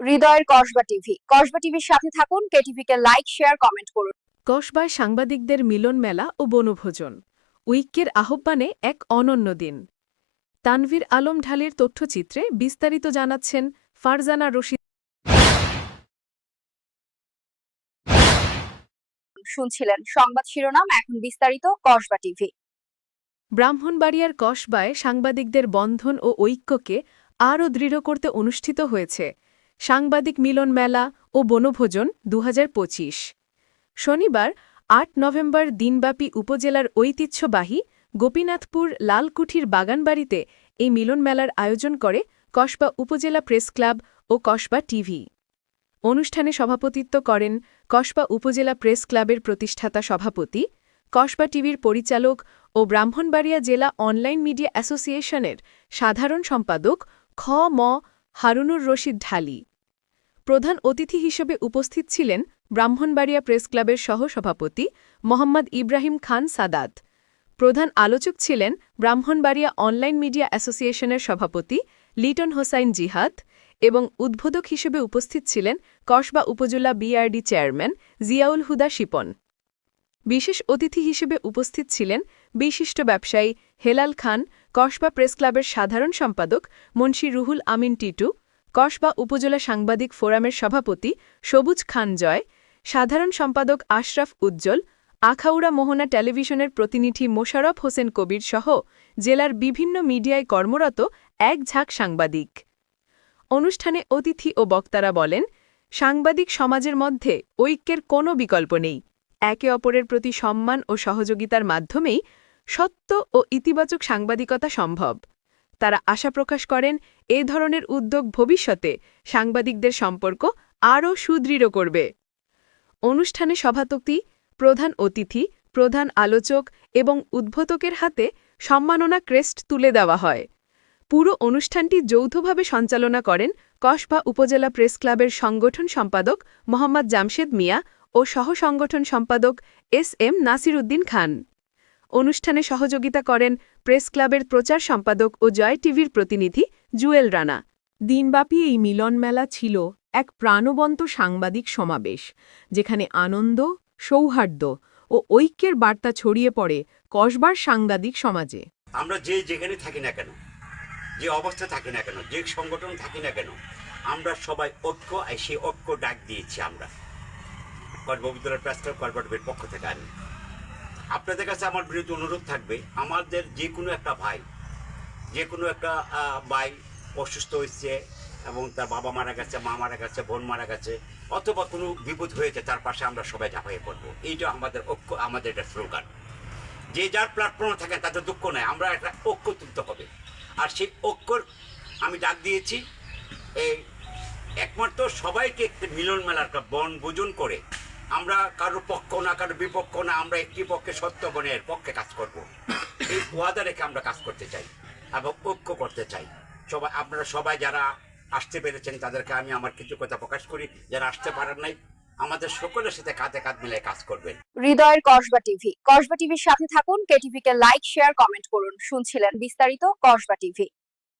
হৃদয়ের কসবা টিভি। কসবা টিভির সাথে থাকুন কেটিভি কে লাইক শেয়ার কমেন্ট করুন। কসবায় সাংবাদিকদের মিলন মেলা ও বনভোজন। উইকের আহ্বানে এক অনন্য দিন। তানভীর আলম ঢালির তথ্যচিত্রে বিস্তারিত জানাচ্ছেন ফারজানা রশিদ। শুনছিলেন সংবাদ শিরোনাম এখন বিস্তারিত কসবা টিভি। ব্রাহ্মণবাড়িয়ার কসবায় সাংবাদিকদের বন্ধন ও ঐক্যকে আরও দৃঢ় করতে অনুষ্ঠিত হয়েছে সাংবাদিক মিলন মেলা ও বনভোজন দু হাজার পঁচিশ। শনিবার, আট নভেম্বর দিনব্যাপী উপজেলার ঐতিহ্যবাহী গোপীনাথপুর লালকুঠির বাগানবাড়িতে এই মিলন মেলার আয়োজন করে কসবা উপজেলা প্রেস ক্লাব ও কসবা টিভি। অনুষ্ঠানে সভাপতিত্ব করেন কসবা উপজেলা প্রেস ক্লাবের প্রতিষ্ঠাতা সভাপতি, কসবা টিভির পরিচালক ও ব্রাহ্মণবাড়িয়া জেলা অনলাইন মিডিয়া অ্যাসোসিয়েশনের সাধারণ সম্পাদক খ ম হারুনুর রশিদ ঢালি। প্রধান অতিথি হিসেবে উপস্থিত ছিলেন ব্রাহ্মণবাড়িয়া প্রেস ক্লাবের সহসভাপতি মোহাম্মদ ইব্রাহিম খান সাদাত। প্রধান আলোচক ছিলেন ব্রাহ্মণবাড়িয়া অনলাইন মিডিয়া অ্যাসোসিয়েশনের সভাপতি লিটন হোসাইন জিহাদ এবং উদ্বোধক হিসেবে উপস্থিত ছিলেন কসবা উপজেলা বিআরডি চেয়ারম্যান জিয়াউল হুদা শিপন। বিশেষ অতিথি হিসেবে উপস্থিত ছিলেন বিশিষ্ট ব্যবসায়ী হেলাল খান, কসবা প্রেস ক্লাবের সাধারণ সম্পাদক মুন্সি রুহুল আমিন টিটু কসবা উপজেলা সাংবাদিক ফোরামের সভাপতি সবুজ খান জয়, সাধারণ সম্পাদক আশরাফ উজ্জ্বল, আখাউড়া মোহনা টেলিভিশনের প্রতিনিধি মোশারফ হোসেন কবির সহ জেলার বিভিন্ন মিডিয়ায় কর্মরত এক ঝাঁক সাংবাদিক। অনুষ্ঠানে অতিথি ও বক্তারা বলেন, সাংবাদিক সমাজের মধ্যে ঐক্যের কোনো বিকল্প নেই। একে অপরের প্রতি সম্মান ও সহযোগিতার মাধ্যমেই সত্য ও ইতিবাচক সাংবাদিকতা সম্ভব। তারা আশা প্রকাশ করেন, এ ধরনের উদ্যোগ ভবিষ্যতে সাংবাদিকদের সম্পর্ক আরও সুদৃঢ় করবে। অনুষ্ঠানে সভাপতি, প্রধান অতিথি, প্রধান আলোচক এবং উদ্বোধকের হাতে সম্মাননা ক্রেস্ট তুলে দেওয়া হয়। পুরো অনুষ্ঠানটি যৌথভাবে সঞ্চালনা করেন কসবা উপজেলা প্রেস ক্লাবের সংগঠন সম্পাদক মোহাম্মদ জামশেদ মিয়া ও সহসংগঠন সম্পাদক এস এম নাসির উদ্দিন খান। অনুষ্ঠানে সহযোগিতা করেন প্রেস ক্লাবের প্রচার সম্পাদক ও জয় টিভির প্রতিনিধি জুয়েল রানা। দিনব্যাপী এই মিলন মেলা ছিল এক প্রাণবন্ত সাংবাদিক সমাবেশ, যেখানে আনন্দ, সৌহার্দ্য ও ঐক্যের বার্তা ছড়িয়ে পড়ে কসবার সাংবাদিক সমাজে। আমরা যে যেখানে থাকি না কেন, যে অবস্থা থাকি না কেন, যে সংগঠন থাকি না কেন, আমরা সবাই ঐক্য সেই ঐক্য ডাক দিয়েছি আমরা। কর্মবিদ্যালয়ের প্রেস ক্লাব কর্পোরেটের পক্ষ থেকে আমি। আপনাদের কাছে আমার বিরুদ্ধে অনুরোধ থাকবে, আমাদের যে কোনো একটা ভাই যে কোনো একটা ভাই অসুস্থ হয়েছে এবং তার বাবা মারা গেছে, মা মারা গেছে, বোন মারা গেছে, অথবা কোনো বিপদ হয়েছে, তার পাশে আমরা সবাই ঝাঁপাইয়ে পড়ব। এইটা আমাদের ঐক্য, আমাদের একটা স্লোগান। যে যার প্ল্যাটফর্মে থাকে তাদের দুঃখ নেই, আমরা একটা ঐক্য তুলতে হবে। আর সেই ঐক্যর আমি ডাক দিয়েছি, এই একমাত্র সবাইকে একটি মিলন মেলার বন বুজন করে আমরা কারোর পক্ষ না, কারোর বিপক্ষ না, আমরা একটি পক্ষে সত্যগণের পক্ষে কাজ করব। এই ওয়াদা রেখে আমরা কাজ করতে চাই এবং ঐক্য করতে চাই। সবাই, আপনারা সবাই যারা আসতে পেরেছেন, তাদেরকে আমি আমার কিছু কথা প্রকাশ করি। যারা আসতে পারেন নাই, আমাদের সকলের সাথে কাঁধে কাঁধ মিলে কাজ করবেন। হৃদয়ের কসবা টিভি। কসবা টিভির সাথে থাকুন। কেটিভি কে লাইক শেয়ার কমেন্ট করুন। শুনছিলেন বিস্তারিত কসবা টিভি।